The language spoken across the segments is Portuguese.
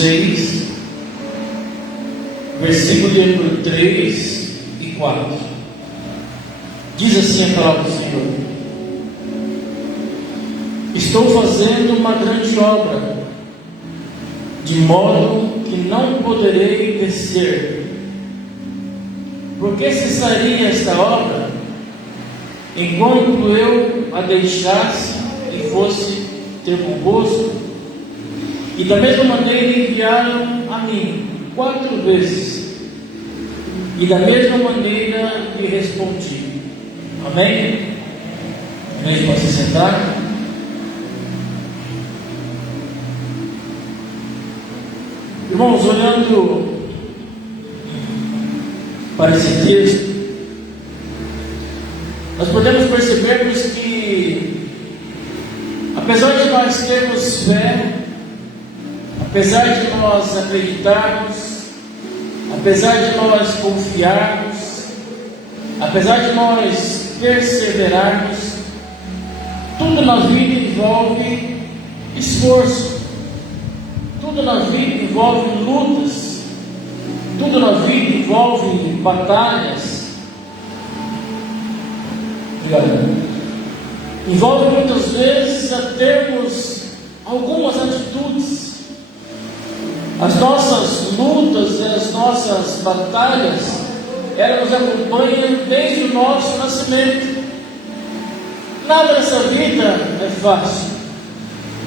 6, versículo de número 3 e 4. Diz assim a palavra do Senhor: estou fazendo uma grande obra, de modo que não poderei descer. Por que cessaria esta obra, enquanto eu a deixasse e fosse ter convosco? E da mesma maneira enviaram a mim 4 vezes, e da mesma maneira lhe respondi. Amém? Amém? Pode se sentar. Irmãos, olhando para esse texto, nós podemos percebermos que, apesar de nós termos fé, apesar de nós acreditarmos, apesar de nós confiarmos, apesar de nós perseverarmos, tudo na vida envolve esforço, tudo na vida envolve lutas, tudo na vida envolve batalhas. Envolve muitas vezes a termos algumas atitudes. As nossas lutas e as nossas batalhas, elas nos acompanham desde o nosso nascimento. Nada nessa vida é fácil.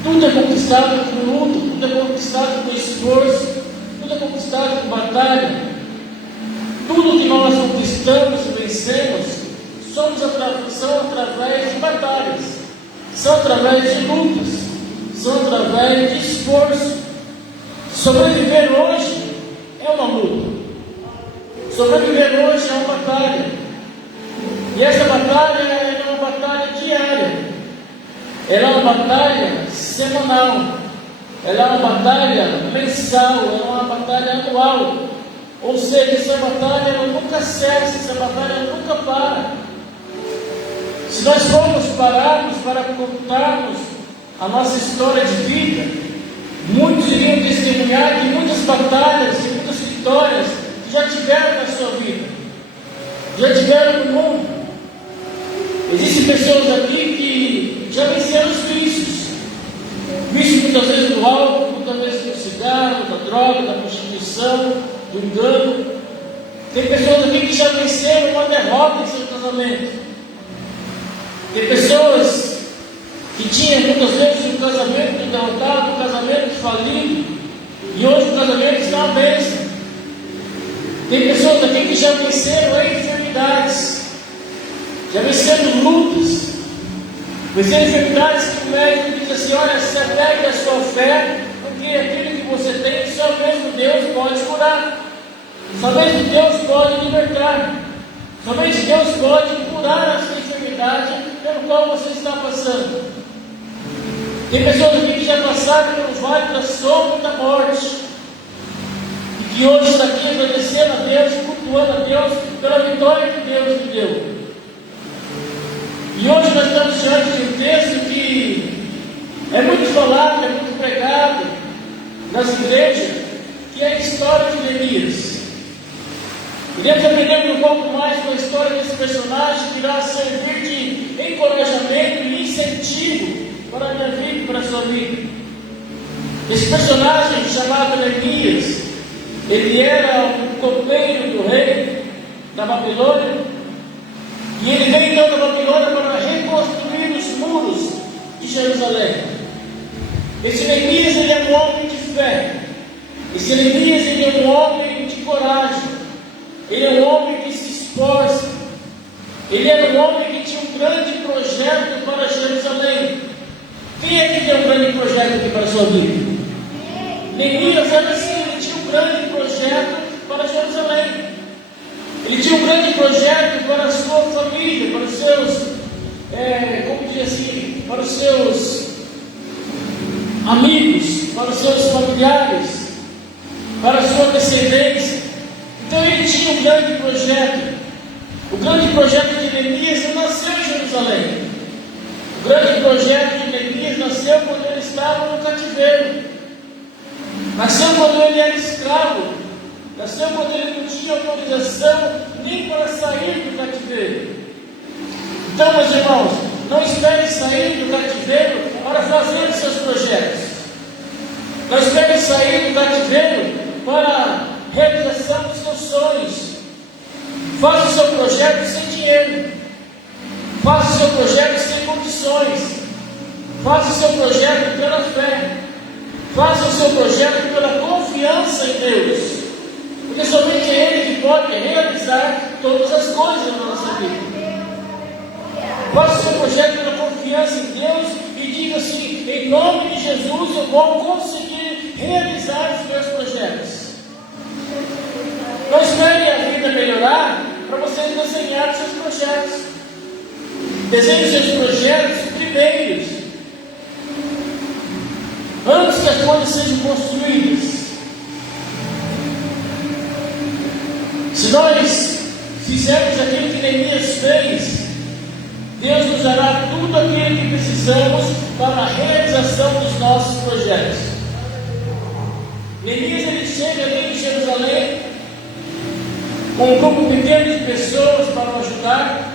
Tudo é conquistado com luta, tudo é conquistado com esforço, tudo é conquistado com batalha. Tudo que nós conquistamos e vencemos são através de batalhas, são através de lutas, são através de esforço. Sobreviver hoje é uma luta, sobreviver hoje é uma batalha, e essa batalha é uma batalha diária, ela é uma batalha semanal, ela é uma batalha mensal, ela é uma batalha anual. Ou seja, essa batalha ela nunca cessa, essa batalha nunca para. Se nós formos pararmos para contarmos a nossa história de vida, muitos iriam testemunhar de muitas batalhas e muitas vitórias que já tiveram na sua vida, já tiveram no mundo. Existem pessoas aqui que já venceram os vícios muitas vezes do álcool, muitas vezes do cigarro, da droga, da prostituição, do engano. Tem pessoas aqui que já venceram uma derrota em seu casamento. Tem pessoas que tinham muitas vezes um casamento derrotado, um casamento falido, e hoje o casamento está uma bênção. Tem pessoas aqui que já venceram enfermidades, já venceram lutas, venceram enfermidades que o médico diz assim: olha, se apegue à sua fé, porque aquilo que você tem, só mesmo Deus pode curar, só mesmo Deus pode libertar, somente Deus pode curar a sua enfermidade pelo qual você está passando. Tem pessoas aqui que já passaram pelo vale da sombra da morte, e que hoje está aqui agradecendo a Deus, cultuando a Deus pela vitória que Deus lhe deu. E hoje nós estamos diante de um texto que é muito falado, é muito pregado nas igrejas, que é a história de Neemias. Queremos aprender um pouco mais com a história desse personagem, que irá servir de encorajamento e incentivo para a minha vida e para a sua vida. Esse personagem chamado Neemias, ele era um copeiro do rei da Babilônia, e ele veio então da Babilônia para reconstruir os muros de Jerusalém. Esse Neemias, ele é um homem de fé. Esse Neemias, ele é um homem de coragem. Ele é um homem que se esforça. Ele era um homem que tinha um grande projeto para Jerusalém. Quem é que tem um grande projeto aqui para a sua vida? Neemias era assim, ele tinha um grande projeto para Jerusalém. Ele tinha um grande projeto para a sua família, para os seus, para os seus amigos, para os seus familiares, para a sua descendência. Então ele tinha um grande projeto. O grande projeto de Neemias não nasceu em Jerusalém. O grande projeto de Neemias nasceu quando ele estava no cativeiro. Nasceu quando ele era escravo. Nasceu quando ele não tinha autorização nem para sair do cativeiro. Então, meus irmãos, não espere sair do cativeiro para fazer os seus projetos. Não espere sair do cativeiro para a realização dos seus sonhos. Faça o seu projeto sem dinheiro. Faça o seu projeto sem condições. Faça o seu projeto pela fé. Faça o seu projeto pela confiança em Deus. Porque somente é Ele que pode realizar todas as coisas na nossa vida. Faça o seu projeto pela confiança em Deus e diga assim: em nome de Jesus eu vou conseguir realizar os meus projetos. Não espere a vida melhorar para você desenhar os seus projetos. Desenhe os seus projetos primeiros, antes que as coisas sejam construídas. Se nós fizermos aquilo que Neemias fez, Deus nos dará tudo aquilo que precisamos para a realização dos nossos projetos. Neemias ele chega ali em Jerusalém com um grupo pequeno de pessoas para o ajudar,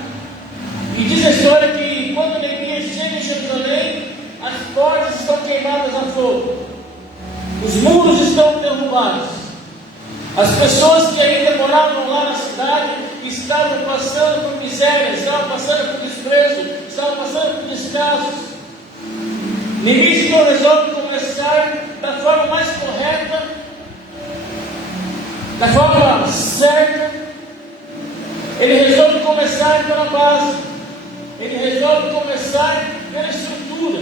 e diz a história que quando Neemias chega em Jerusalém, as portas estão queimadas a fogo, os muros estão derrubados, as pessoas que ainda moravam lá na cidade estavam passando por miséria, estavam passando por desprezo, estavam passando por descasos. Neemias então resolve começar da forma mais correta, da forma certa. Ele resolve começar pela base, ele resolve começar pela estrutura,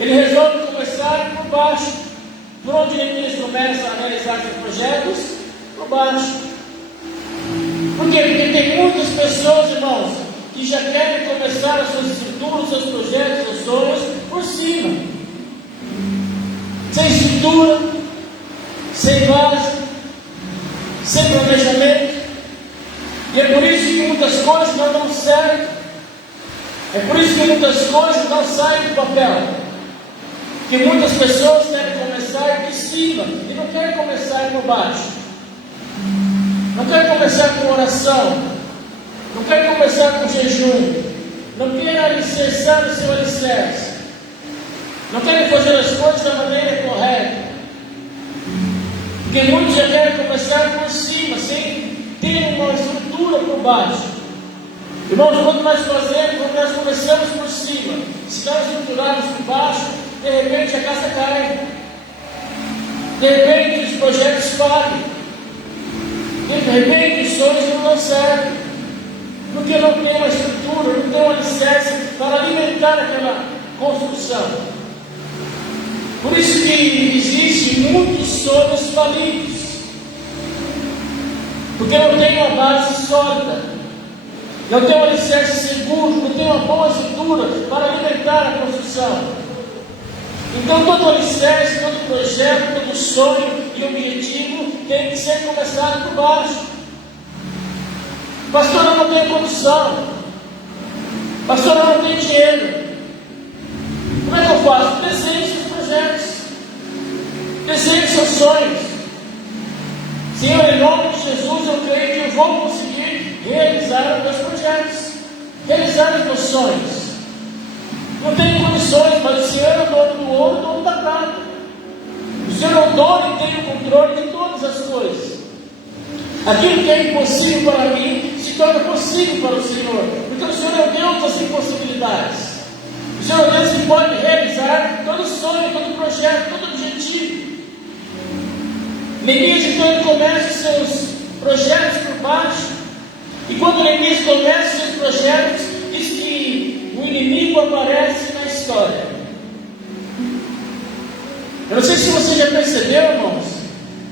ele resolve começar por baixo. Por onde Neemias começa a realizar seus projetos? Por baixo. Por quê? Porque tem muitas pessoas, irmãos, que já querem começar as suas estruturas, os seus projetos, os seus sonhos por cima, sem estrutura, sem base, sem planejamento. E é por isso que muitas coisas não dão certo. É por isso que muitas coisas não saem do papel. Que muitas pessoas querem começar de cima e não querem começar por baixo. Não querem começar com oração, não querem começar com jejum, não querem alicerçar o seu alicerce, não querem fazer as coisas da maneira correta. Porque muitos já querem começar por cima, sem ter uma estrutura por baixo. Irmãos, quando nós fazemos, quando nós começamos por cima, se nós estruturarmos por baixo, de repente a casa cai, de repente os projetos falham, de repente os sonhos não dão certo, porque não tem uma estrutura, não tem um alicerce para alimentar aquela construção. Por isso que existem muitos sonhos falidos, porque não tem uma base sólida, não tem um alicerce seguro, não tem uma boa estrutura para alimentar a construção. Então todo alicerce, todo projeto, todo sonho e objetivo tem que ser começado por baixo. Pastor, eu não tenho condição. Pastor, eu não tenho dinheiro. Como é que eu faço? Desenhe seus projetos, desenhe seus sonhos. Senhor, em nome de Jesus, eu creio que eu vou conseguir realizar os meus projetos, realizar os meus sonhos. Não tenho condições, mas o Senhor é o dono do ouro e o dono da prata. O Senhor é o dono e tem o controle de todas as coisas. Aquilo que é impossível para mim se torna possível para o Senhor, porque o Senhor é o Deus das impossibilidades. O Senhor é o Deus que pode realizar todo sonho, todo projeto, todo objetivo. Neemias então ele começa os seus projetos por baixo, e quando Neemias começa os seus projetos, diz que o inimigo aparece na história. Eu não sei se você já percebeu, irmãos,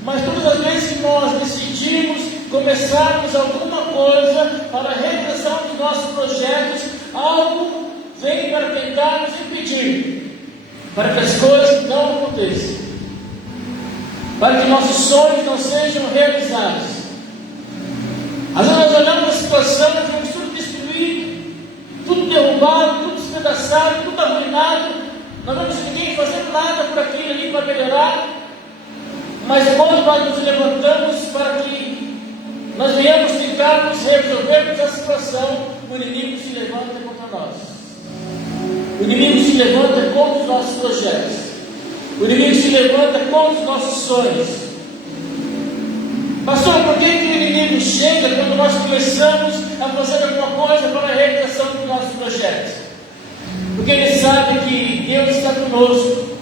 mas todas as vezes que nós decidimos começarmos alguma coisa para a realização dos nossos projetos, algo vem para tentar nos impedir, para que as coisas não aconteçam, para que nossos sonhos não sejam realizados. Às vezes nós olhamos a situação e vemos tudo destruído, tudo derrubado, tudo despedaçado, tudo arruinado. Não vemos ninguém fazendo nada por aquilo ali para melhorar. Mas quando nós nos levantamos para que nós venhamos tentarmos resolvermos a situação, o inimigo se levanta contra nós. O inimigo se levanta contra os nossos projetos. O inimigo se levanta contra os nossos sonhos. Pastor, por que o inimigo chega quando nós começamos a fazer alguma coisa para a realização dos nossos projetos? Porque ele sabe que Deus está conosco.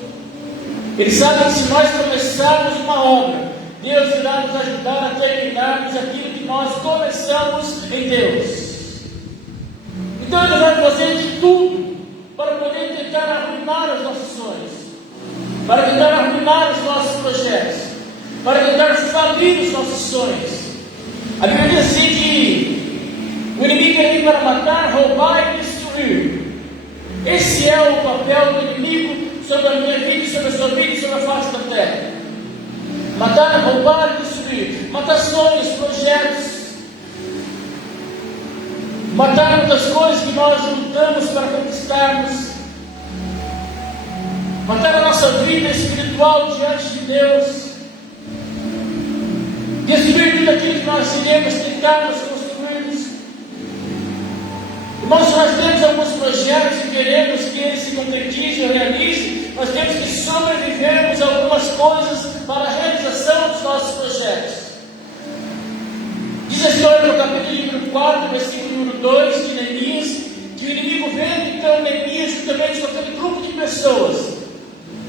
Ele sabe que se nós começarmos uma obra, Deus irá nos ajudar a terminarmos aquilo que nós começamos em Deus. Então ele vai fazer de tudo para poder tentar arruinar os nossos sonhos, para tentar arruinar os nossos projetos, para tentar falir os nossos sonhos. A Bíblia diz assim que o inimigo vem para matar, roubar e destruir. Esse é o papel do inimigo sobre a minha vida, sobre a sua vida e sobre a face da terra. Matar, roubar e destruir. Matar sonhos, projetos. Matar muitas coisas que nós lutamos para conquistarmos. Matar a nossa vida espiritual diante de Deus. Destruir tudo aquilo que nós iremos tentar nos construirmos. Irmãos, se nós temos alguns projetos e queremos que eles se concretizem ou realizem, nós temos que sobrevivermos a algumas coisas para a realização dos nossos projetos. Diz a história no capítulo número 4, versículo número 2 de Neemias, que o inimigo veio então Neemias juntamente com aquele grupo de pessoas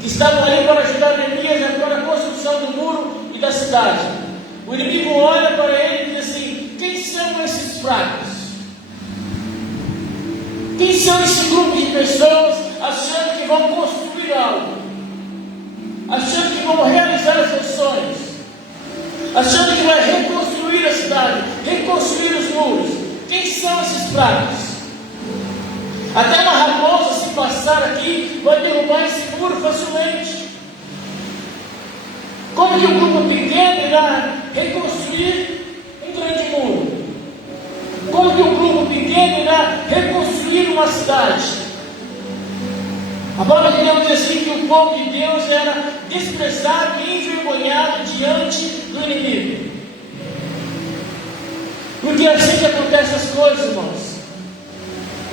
que estavam ali para ajudar Neemias na construção do muro e da cidade. O inimigo olha para ele e diz assim: quem são esses fracos? Quem são esse grupo de pessoas achando que vão construir algo? Achando que vão realizar os seus sonhos? Achando que vai reconstruir a cidade, reconstruir os muros? Quem são esses fracos? Até uma raposa, se passar aqui, vai derrubar esse muro facilmente. Como que um grupo pequeno irá reconstruir um grande muro? Como que um grupo pequeno irá reconstruir uma cidade? A palavra de Deus diz assim que o povo de Deus era desprezado e envergonhado diante do inimigo. Porque é assim que acontecem as coisas, irmãos.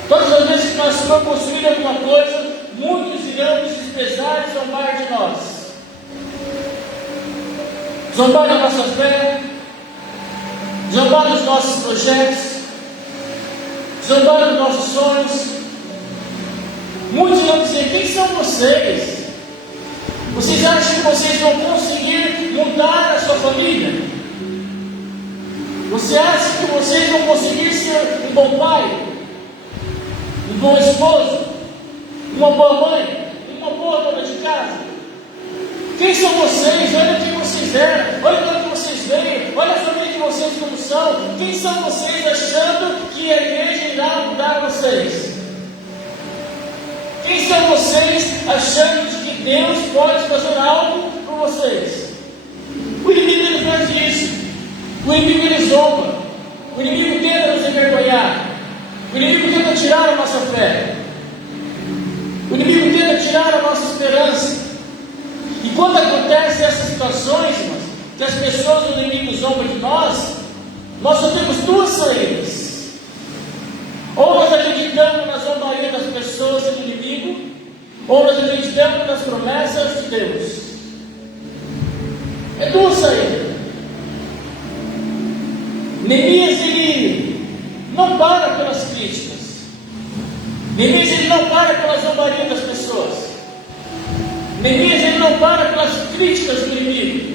Todas as vezes que nós formos construir alguma coisa, muitos irão nos desprezar e zombar de nós. Zombar da nossa fé, zombar dos nossos projetos, zombar dos nossos sonhos. Muitos vão dizer: quem são vocês? Vocês acham que vocês vão conseguir mudar a sua família? Você acha que vocês vão conseguir ser um bom pai, um bom esposo, uma boa mãe, uma boa dona de casa? Quem são vocês? Olha quem vocês eram, olha de onde vocês veio, olha a família de vocês como são. Quem são vocês achando que a igreja irá mudar vocês? Quem são vocês achando que Deus pode fazer algo por vocês? O inimigo ele faz isso. O inimigo ele zomba. O inimigo tenta nos envergonhar. O inimigo tenta tirar a nossa fé. O inimigo tenta tirar a nossa esperança. E quando acontecem essas situações, irmãos, que as pessoas do inimigo zombam de nós só temos duas saídas. Ou nós acreditamos na zombaria das pessoas e do inimigo, ou nós acreditamos nas promessas de Deus. É duas saídas. Neemias ele não para pelas críticas. Neemias ele não para pela zombaria das pessoas. Neemias ele não para pelas críticas do inimigo.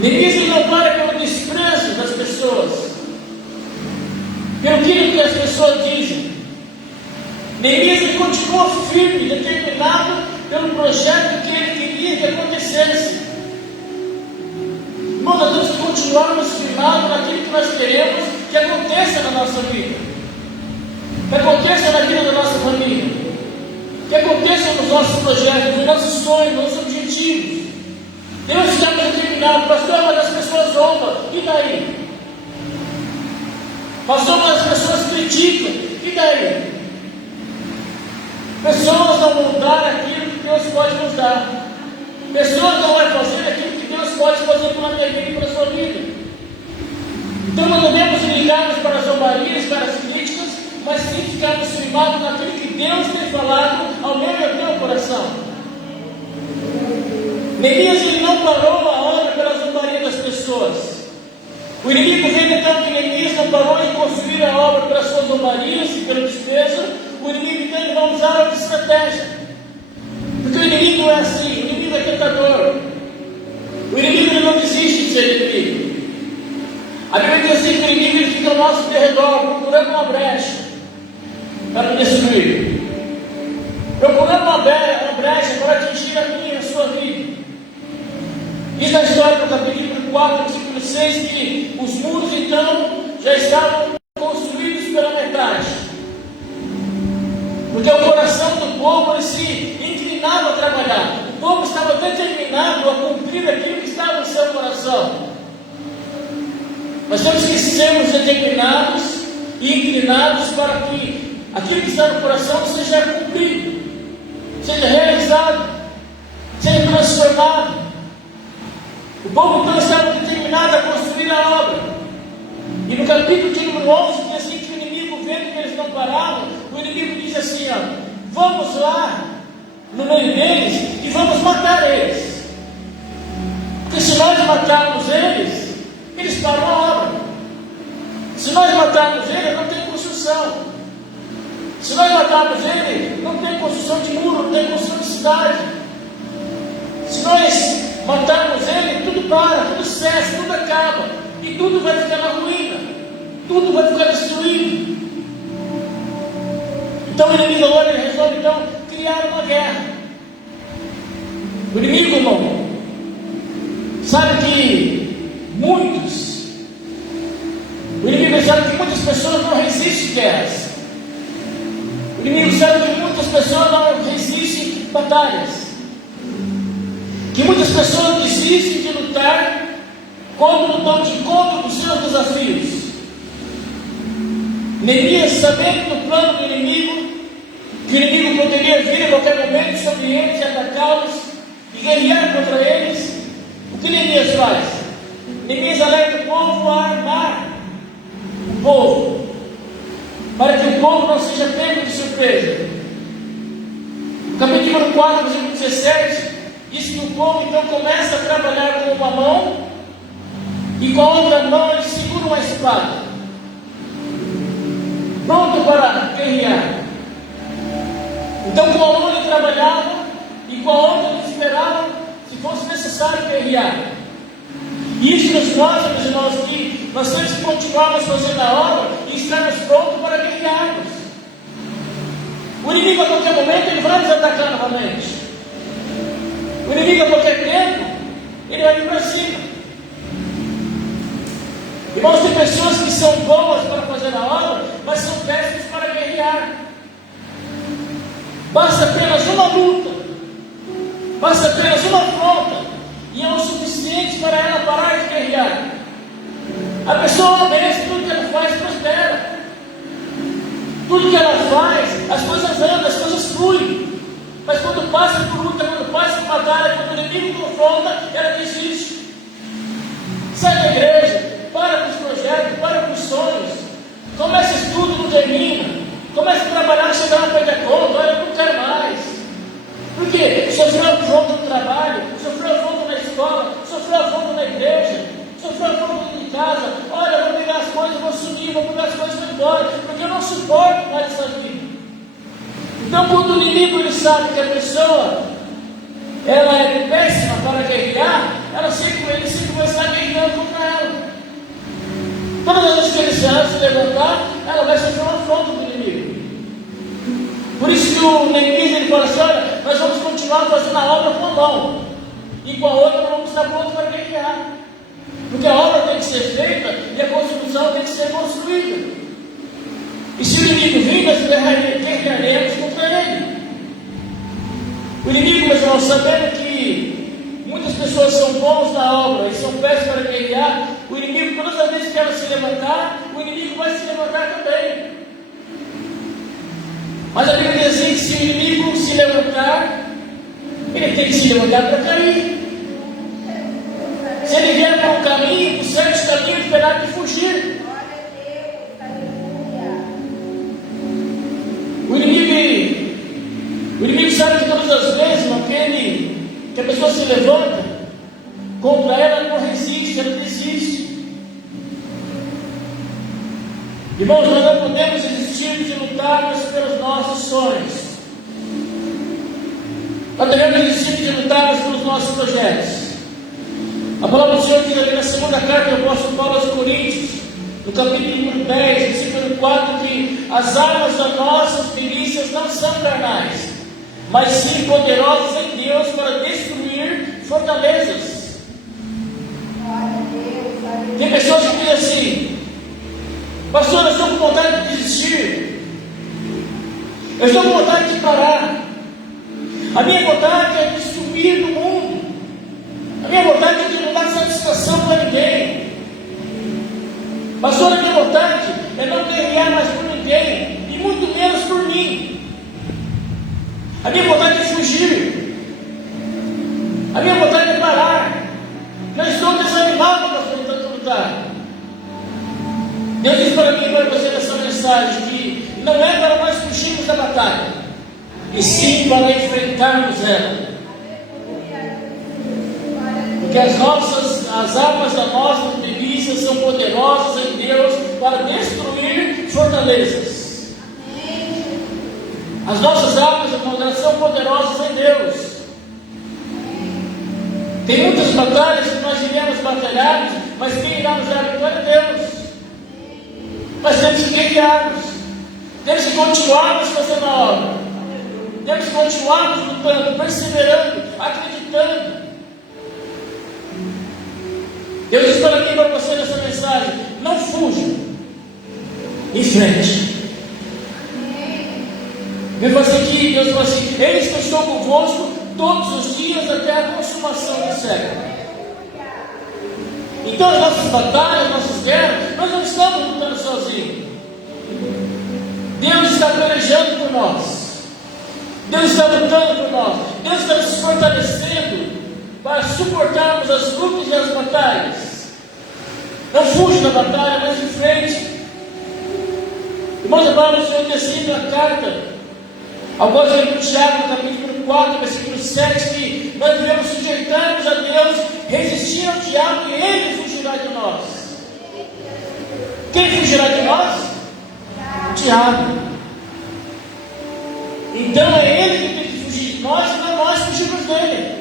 Neemias ele não para pelo desprezo das pessoas, pelo que as pessoas dizem. Neemias ele continua firme, determinado pelo projeto que ele queria que acontecesse. Irmão, nós temos que continuarmos firmados naquilo que nós queremos que aconteça na nossa vida, que aconteça na vida da nossa família, que aconteça nos nossos projetos, nos nossos sonhos, nos nossos objetivos. Deus está determinado. Pastor, mas as pessoas zombam, e daí? Pastor, mas as pessoas criticam, e daí? Pessoas não vão dar aquilo que Deus pode nos dar. Pessoas não vão fazer aquilo que Deus pode fazer pela minha vida e pela sua vida. Então não devemos ligarmos para as zombarias, para as críticas, mas sim ficarmos firmados naquilo que Deus tem falado ao meu e ao teu coração. Neemias ele não parou a obra pela zombaria das pessoas. O inimigo vendo então que Neemias não parou de construir a obra pelas suas zombarias e pela despesa. O inimigo então ele vai usar outra estratégia. Porque o inimigo é assim, o inimigo é tentador. O inimigo ele não desiste de ser inimigo. A Bíblia diz assim que o inimigo ele fica ao nosso derredor, procurando uma brecha para nos destruir. Procurando uma brecha para atingir a minha e a sua vida. Diz na história do capítulo 4, versículo 6, que os muros então já estavam construídos pela metade. Porque o coração do povo ele se inclinava a trabalhar. O povo estava determinado a cumprir aquilo que estava no seu coração. Nós temos que sermos determinados e inclinados para que aquilo que está no coração seja cumprido, seja realizado, seja transformado. O povo então estava determinado a construir a obra. E no capítulo de número 11 diz assim que o inimigo, vendo que eles não paravam, o inimigo diz assim, vamos lá no meio deles e vamos matar eles. Porque se nós matarmos eles, eles param a obra. Se nós matarmos eles, não tem construção. Se nós matarmos eles, não tem construção de muro, não tem construção de cidade. Se nós matarmos ele, tudo para, tudo cessa, tudo acaba. E tudo vai ficar na ruína. Tudo vai ficar destruído. Então o inimigo agora ele resolve então criar uma guerra. O inimigo, irmão, sabe que o inimigo sabe que muitas pessoas não resistem guerras. O inimigo sabe que muitas pessoas não resistem batalhas. Que muitas pessoas desistem de lutar quando não dão de conta dos seus desafios. Neemias, sabendo do plano do inimigo, que o inimigo poderia vir a qualquer momento sobre eles e atacá-los e guerrear contra eles, o que Neemias faz? Neemias alerta o povo a armar o povo, para que o povo não seja pego de surpresa. No capítulo 4, versículo 17, diz que o povo então começa a trabalhar com uma mão e com a outra mão ele segura uma espada, pronto para guerrear. Então com a mão ele trabalhava e com a outra ele esperava, se fosse necessário, guerrear. E isso nos mostra, meus irmãos, que nós temos que continuarmos fazendo a obra e estarmos prontos para guerrearmos. O inimigo a qualquer momento ele vai nos atacar novamente. O inimigo a qualquer tempo, ele vai vir para cima. Irmãos, tem pessoas que são boas para fazer a obra, mas são péssimas para guerrear. Basta apenas uma luta, basta apenas uma afronta, e é o suficiente para ela parar de guerrear. A pessoa obedece, tudo que ela faz prospera. Tudo que ela faz, as coisas andam, as coisas fluem. Mas quando passa por luta, quando passa por batalha, quando o inimigo confronta, ela desiste. Sai da igreja, para com os projetos, para com os sonhos. Começa estudo, não termina. Começa a trabalhar, chega lá, perde a conta, olha, eu não quero mais. Por quê? Sofreu afronta no trabalho, sofreu afronta na escola, sofreu afronta na igreja, sofreu afronta em casa. Olha, eu vou pegar as coisas, vou sumir, vou pegar as coisas e vou embora, porque eu não suporto mais essa vida. Então, quando o inimigo ele sabe que a pessoa ela é péssima para guerrear, ele sempre vai estar guerreando contra ela. Todas as vezes que ele se levantar, ela vai sofrer uma afronta do inimigo. Por isso que o Neemias ele fala assim: olha, nós vamos continuar fazendo a obra com a mão, e com a outra nós vamos estar prontos para guerrear. Porque a obra tem que ser feita e a construção tem que ser construída. E se o inimigo vir, nós guerrearemos contra ele. O inimigo, meus irmãos, sabendo que muitas pessoas são bons na obra e são péssimos para guerrear, o inimigo, todas as vezes que ela se levantar, o inimigo vai se levantar também. Mas a Bíblia diz assim, que se o inimigo se levantar, Ele tem que se levantar para cair. Se ele vier para um caminho, o certo caminho, ele terá que fugir. O inimigo sabe que todas as vezes que a pessoa se levanta contra ela, ela não resiste, ela desiste. Irmãos, nós não podemos desistir de lutarmos pelos nossos sonhos. Nós devemos desistir de lutarmos pelos nossos projetos. A palavra do Senhor diz ali na segunda carta do apóstolo Paulo aos Coríntios, no capítulo 10, versículo 4, que as armas das nossas milícias não são carnais, mas sim poderosas em Deus para destruir fortalezas. Tem pessoas que dizem assim: pastor, eu estou com vontade de desistir, eu estou com vontade de parar, a minha vontade é de sumir do mundo, a minha vontade é de não dar satisfação para ninguém. Pastor, a minha vontade é não guerrear mais por ninguém, e muito menos por mim. A minha vontade é fugir, a minha vontade é parar. Não estou desanimado, pastor, de tanto lutar. Deus diz para mim e para você nessa mensagem que não é para nós fugirmos da batalha, e sim para enfrentarmos ela. Porque as armas da nossa milícia são poderosas em Deus para destruir fortalezas. As nossas armas, irmãos, são poderosas em Deus. Tem muitas batalhas que nós iremos batalhar, mas quem irá nos dar a vitória é Deus. Mas temos que guerrearmos, temos que continuarmos fazendo a obra, temos que continuarmos lutando, perseverando, acreditando. Deus diz para mim e para você nessa mensagem: não fuja, enfrente. Deus fala assim: eis que eu estou convosco todos os dias até a consumação do século. Então as nossas batalhas, nossas guerras, nós não estamos lutando sozinhos. Deus está pelejando por nós, Deus está lutando por nós, Deus está nos fortalecendo para suportarmos as lutas e as batalhas. Não fuja da batalha, mas em frente. Irmãos, a palavra do Senhor decide na carta alguns livros de Tiago, no capítulo 4, versículo 7, que nós devemos sujeitar-nos a Deus, resistir ao diabo e ele fugirá de nós. Quem fugirá de nós? O diabo. Então é ele que tem que fugir de nós, e não nós fugirmos dele.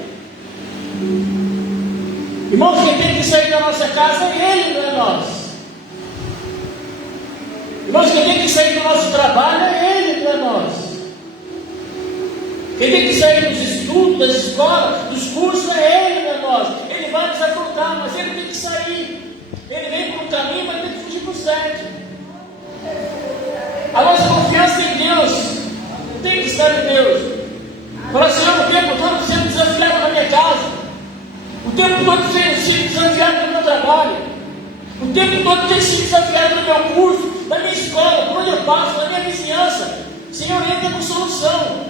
Irmãos, quem tem que sair da nossa casa é ele, não é nós. Irmãos, quem tem que sair do nosso trabalho é ele, não é nós. Quem tem que sair dos estudos, das escolas, dos cursos é ele, não é nós. Ele vai nos afrontar, mas ele tem que sair. Ele vem por um caminho, mas tem que fugir por certo. A nossa confiança em Deus tem que estar em Deus. Fala, Senhor, o tempo todo sendo desafiado na minha casa, o tempo todo sendo desafiado no meu trabalho, o tempo todo tenho sido desafiado no meu curso, na minha escola, por onde eu passo, na minha vizinhança. Senhor, entra com solução.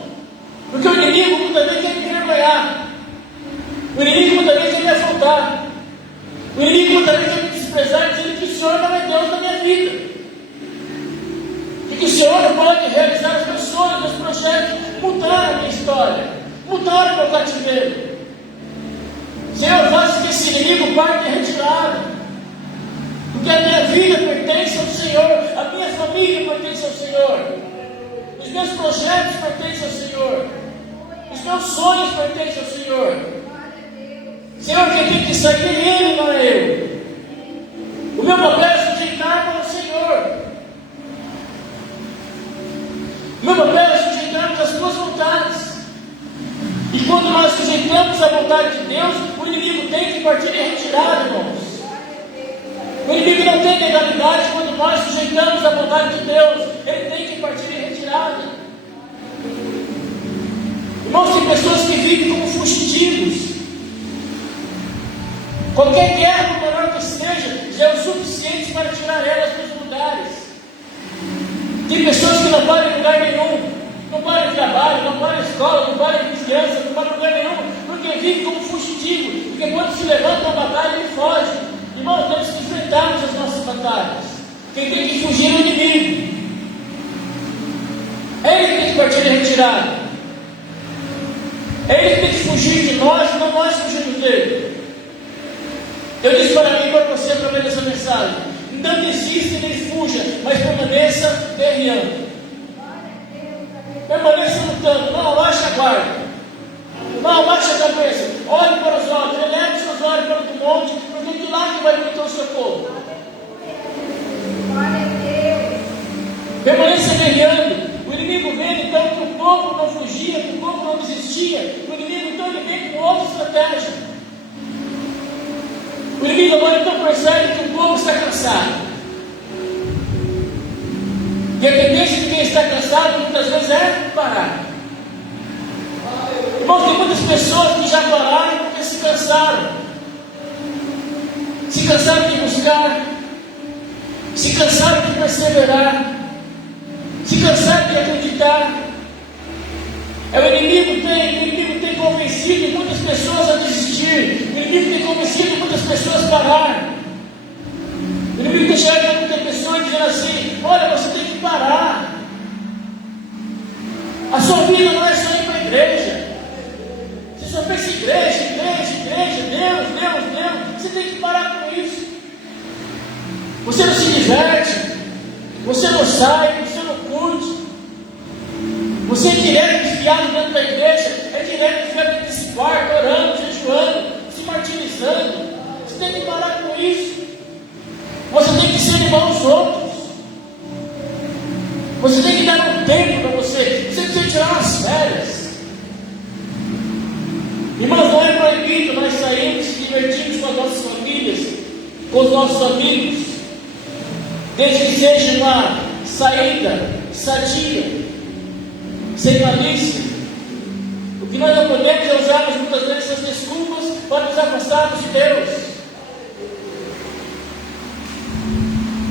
Porque o inimigo muitas vezes quer me envergonhar, o inimigo muitas vezes quer me afrontar, o inimigo muitas vezes quer me desprezar, dizendo que o Senhor não é Deus da minha vida, e que o Senhor não pode realizar os meus sonhos, os meus projetos, mudar a minha história, mudar o meu cativeiro. Senhor, faça que esse inimigo parte de retirada, porque a minha vida pertence ao Senhor, a minha família pertence ao Senhor, os meus projetos pertencem ao Senhor, os meus sonhos pertencem ao Senhor. Senhor, quem tem que sair é Ele, não é eu. O meu papel é sujeitar para o Senhor. O meu papel é sujeitarmos as tuas vontades. E quando nós sujeitamos a vontade de Deus, o inimigo tem que partir em retirada, irmãos. O inimigo não tem legalidade quando nós sujeitamos a vontade de Deus. Ele tem que partir em retirada. Irmãos, tem pessoas que vivem como fugitivos. Qualquer guerra, por menor que seja, já é o suficiente para tirar elas dos lugares. Tem pessoas que não param em lugar nenhum. não para em trabalho, não para em escola, não para em vizinhança, não para em lugar nenhum, porque vive como fugitivo, porque quando se levanta uma batalha, ele foge. Irmão, temos que enfrentarmos as nossas batalhas. Quem tem que fugir é o inimigo. É ele que tem que partir de retirada. É ele que tem que fugir de nós, não nós fugirmos dele. Eu disse para mim e para você através dessa mensagem: não desista nem fuja, mas permaneça guerreando. Permaneça lutando, não abaixe a guarda, não abaixe a cabeça, olhe para os olhos, eleve seus olhos para o monte, porque de lá que vai vir o teu socorro. Permaneça guerreando. O inimigo vê então que o povo não fugia, que o povo não desistia. O inimigo então ele vem com outra estratégia. O inimigo agora então percebe que o povo está cansado. E a tendência de quem está cansado muitas vezes é parar. Irmãos, tem muitas pessoas que já pararam porque se cansaram. Se cansaram de buscar, se cansaram de perseverar, se cansaram de acreditar. O inimigo tem convencido muitas pessoas a desistir. O inimigo tem convencido muitas pessoas a parar. O inimigo tem chegado a muitas pessoas dizendo assim: olha, você tem que parar. A sua vida não é só ir para a igreja. Você só pensa em igreja, Deus. Você tem que parar com isso. Você não se diverte, você não sai, você não curte. Você é direto enfiado dentro da igreja, é direto enfiado dentro desse quarto, orando, jejuando, se martirizando. Você tem que parar com isso. Você tem que ser igual aos outros. Você tem que dar um tempo para você. Você precisa tirar umas férias. Irmãos, não é proibido nós sairmos, se divertirmos com as nossas famílias, com os nossos amigos, desde que seja uma saída sadia, sem malícia. O que nós não podemos é usarmos muitas vezes essas desculpas para nos afastarmos de Deus.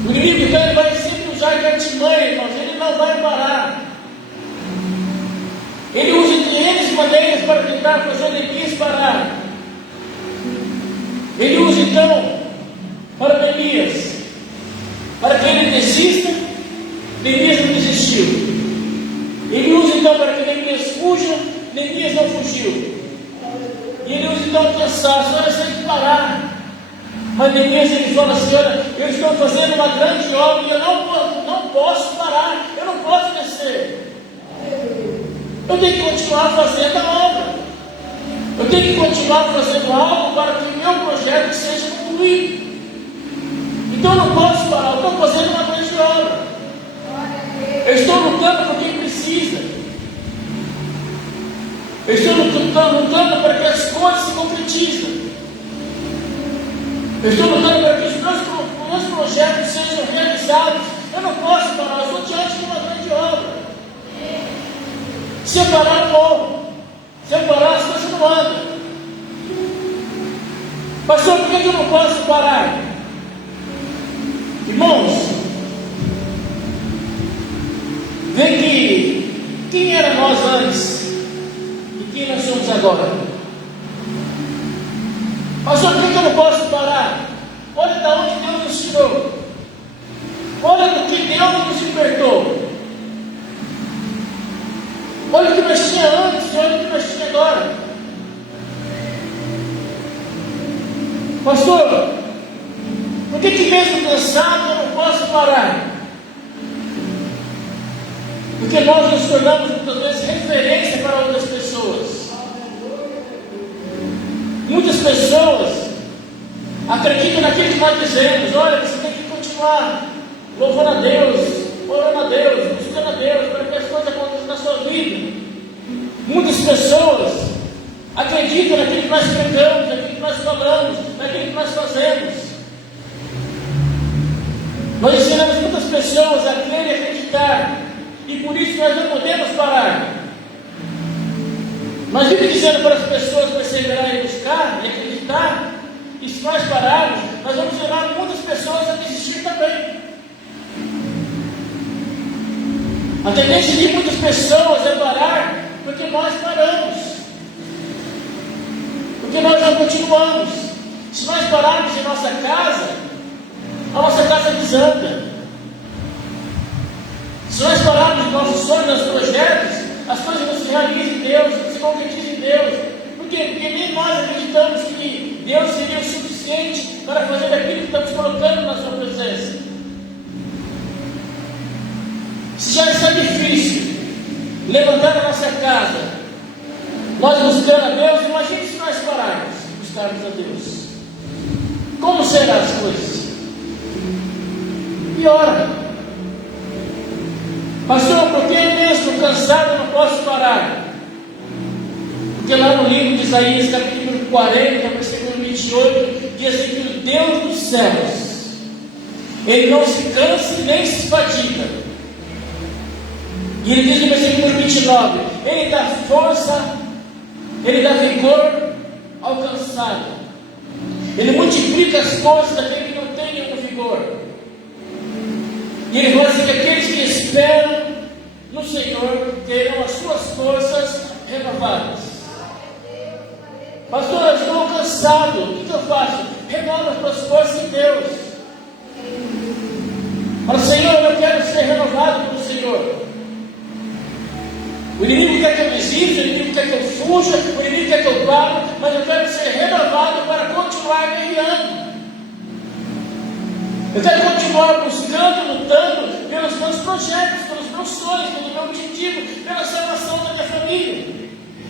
O inimigo então ele vai sempre usar de artimanha, irmãos, ele não vai parar. Ele usa de N maneiras para tentar fazer Neemias parar. Ele usa então para Neemias, para que ele desista. Neemias não desistiu. Ele usa então para que Neemias fuja. Neemias não fugiu. E ele usa então o cansaço. Olha, você tem que parar. Mas Neemias ele fala assim: olha, eu estou fazendo uma grande obra e eu não posso parar, eu não posso descer. Eu tenho que continuar fazendo a obra. Eu tenho que continuar fazendo algo para que o meu projeto seja concluído. Então eu não posso parar, eu estou fazendo uma grande obra. Eu estou lutando por quem precisa. Eu estou lutando para que as coisas se concretizem. Eu estou lutando para que os meus projetos sejam realizados. Eu não posso parar, eu estou diante de uma grande obra. Se eu parar, eu morro. Se eu parar, as coisas não andam. Pastor, por que eu não posso parar? Irmãos, vê que quem era nós antes e quem nós somos agora. Pastor, por que eu não posso parar? Olha de onde Deus nos tirou. Olha do que Deus nos libertou. Olha o que nós tínhamos antes e olha o que nós tínhamos agora. Pastor, por que mesmo cansado eu não posso parar? Porque nós nos tornamos muitas vezes referência para outras pessoas. Muitas pessoas acreditam naquilo que nós dizemos. Olha, você tem que continuar louvando a Deus, orando a Deus, buscando a Deus, para que as coisas aconteçam na sua vida. Muitas pessoas acreditam naquilo que nós pregamos, naquilo que nós falamos, naquilo que nós fazemos. Nós ensinamos muitas pessoas a crer e acreditar, e por isso nós não podemos parar. Nós vimos dizendo para as pessoas perseverar e buscar e acreditar, e se nós pararmos, nós vamos levar muitas pessoas a desistir também. A tendência de muitas pessoas é parar porque nós paramos, porque nós não continuamos. Se nós pararmos em nossa casa, a nossa casa desanda. Se nós pararmos em nossos sonhos, nossos projetos, as coisas não se realizam em Deus, não se concretizam em Deus. Por quê? Porque nem nós acreditamos que Deus seria o suficiente para fazer aquilo que estamos colocando na sua presença. Se já está difícil levantar a nossa casa, nós buscando a Deus, imagine se nós pararmos de buscarmos a Deus. Como serão as coisas? Piora. Pastor, por que mesmo cansado não posso parar? Porque lá no livro de Isaías, capítulo 40, versículo 28, diz assim que o Deus dos céus, Ele não se cansa nem se fadiga. E Ele diz no versículo 29, Ele dá força, Ele dá vigor ao cansado. Ele multiplica as forças daquele que não tem nenhum vigor. E Ele fala assim que aqueles que esperam no Senhor terão as suas forças renovadas. Pastor, eu estou cansado, o que eu faço? Renova as tuas forças em Deus. Fala, Senhor, eu quero ser renovado pelo Senhor. O inimigo quer que eu desista, o inimigo quer que eu fuja, o inimigo quer que eu pare, mas eu quero ser renovado para continuar guerreando. Eu quero continuar buscando, lutando pelos meus projetos, pelos meus sonhos, pelo meu objetivo, pela salvação da minha família,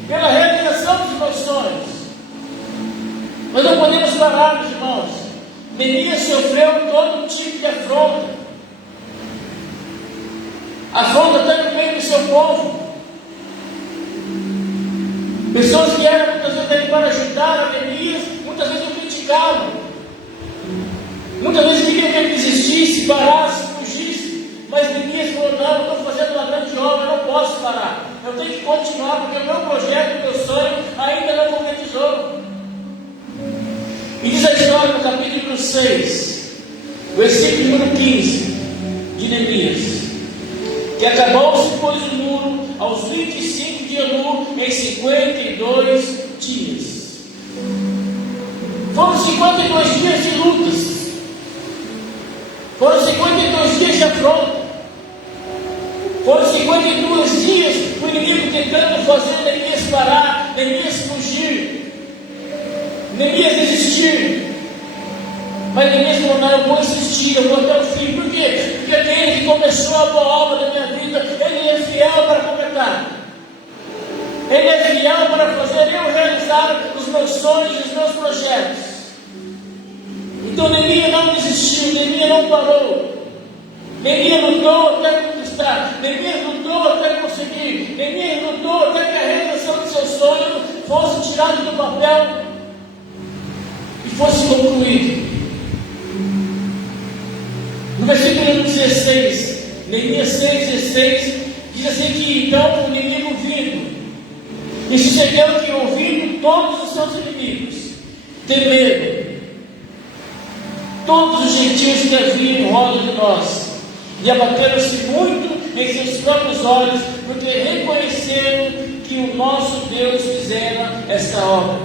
pela realização dos meus sonhos. Nós não podemos parar, meus irmãos. Neemias sofreu todo tipo de afronta. Afronta até no meio do seu povo. Pessoas que eram muitas vezes ali para ajudar a Neemias, muitas vezes o criticavam. Muitas vezes queriam que ele desistisse, parasse, fugisse. Mas Neemias falou, não, eu estou fazendo uma grande obra, eu não posso parar. Eu tenho que continuar, porque o meu projeto, o meu sonho ainda não concretizou. E diz a história no capítulo 6, versículo número 15 de Neemias, que acabou-se, pois, o muro aos 25 de Elul, em 52 dias. Foram 52 dias de lutas. Foram 52 dias de afronta. Foram 52 dias o inimigo tentando fazer Neemias parar, Neemias fugir, Neemias desistir. Mas Neemias falou, não, eu vou insistir, eu vou até o fim. Por quê? Porque aquele que começou a boa obra da minha vida, Ele é fiel para completar. Ele é fiel para fazer eu realizar os meus sonhos e os meus projetos. Então Neemias não desistiu, Neemias não parou. Neemias lutou até conquistar, Neemias lutou até conseguir, Neemias lutou até que a realização do seu sonho fosse tirada do papel e fosse concluído. No versículo 16, Neemias 6,16, diz assim que então o inimigo vindo, e sucedeu que ouvindo todos os seus inimigos, temeram todos os gentios que haviam em roda de nós, e abateram-se muito em seus próprios olhos, porque reconheceram que o nosso Deus fizera esta obra.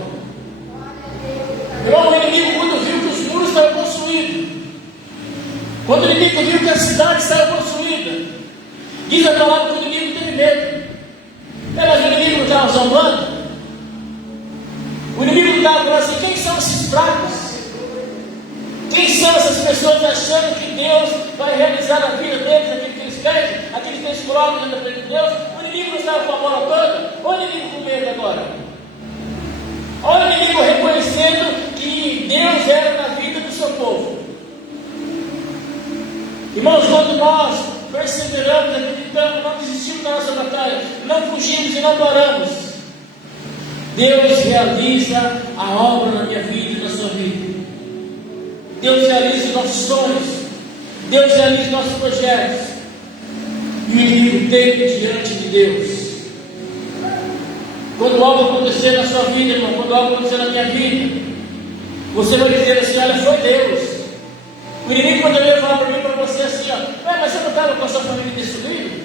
Então o inimigo, quando viu que os muros estavam construídos, quando o inimigo viu que a cidade estava construída, diz a palavra que o inimigo teve medo. Mas o inimigo não estava zombando? O inimigo não estava falando assim, quem são esses fracos? Quem são essas pessoas achando que Deus vai realizar a vida deles, aquilo que eles pedem, aquilo que eles colocam na frente de Deus? O inimigo não estava com a bola toda? Olha o inimigo com medo agora. Olha o inimigo reconhecendo que Deus era na vida do seu povo. Irmãos, quando nós perseveramos, acreditamos, não desistimos da nossa batalha, não fugimos e não paramos, Deus realiza a obra na minha vida e na sua vida. Deus realiza os nossos sonhos, Deus realiza os nossos projetos, e o inimigo teme diante de Deus. Quando algo acontecer na sua vida, irmão, quando algo acontecer na minha vida, você vai dizer assim, olha, foi Deus. O inimigo poderia falar para mim e para você assim, ó, mas você não estava com a sua família destruída?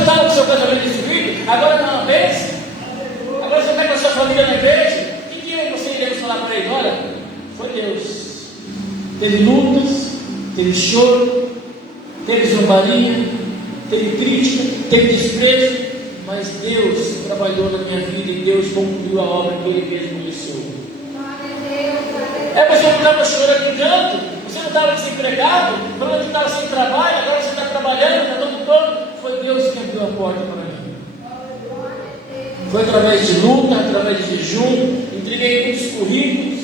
você estava com o seu casamento destruído, agora não é uma bênção. Agora você vai com a sua família na igreja. O que você iremos falar para ele? Olha, foi Deus. Teve lutas, teve choro, teve zombaria, teve crítica, teve desprezo, mas Deus trabalhou na minha vida e Deus concluiu a obra que Ele mesmo começou. Você não estava chorando em canto, você não estava desempregado, falando que estava sem trabalho, agora você está trabalhando, está todo todo. Foi Deus que abriu a porta para mim. Foi através de luta, através de jejum, entreguei muitos currículos,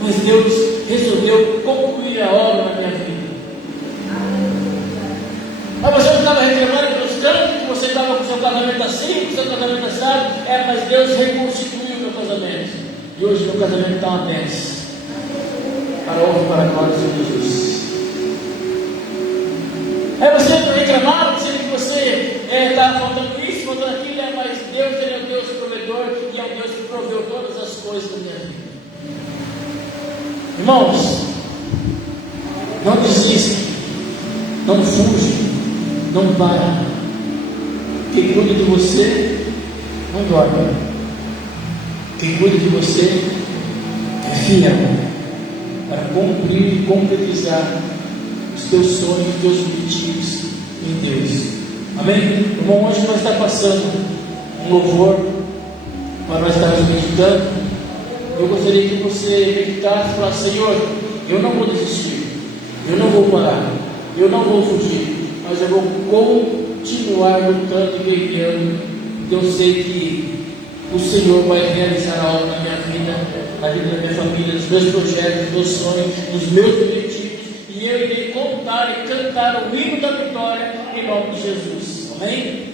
mas Deus resolveu concluir a obra na minha vida. Mas você não estava reclamando pelos cantos, que você estava com o seu casamento assim, com o seu casamento assado, mas Deus reconstituiu o meu casamento. E hoje meu casamento está uma bênção. Para a honra e para a glória de Jesus. Você não reclamava, dizendo que você estava faltando isso, faltando aquilo, mas Deus, Ele é o Deus provedor e é o Deus que proveu todas as coisas da minha vida. Irmãos, não desista, não fuja, não para. Quem cuida de você não dorme. Quem cuida de você é fiel para cumprir e concretizar os teus sonhos, os teus objetivos em Deus. Amém? Irmão, hoje nós estamos passando um louvor para nós estarmos meditando. Eu gostaria que você meditasse e falasse: Senhor, eu não vou desistir, eu não vou parar, eu não vou fugir, mas eu vou continuar lutando e guerreando. Eu sei que o Senhor vai realizar a obra na minha vida, na vida da minha família, nos meus projetos, nos meus sonhos, nos meus objetivos, e eu irei contar e cantar o hino da vitória em nome de Jesus. Amém?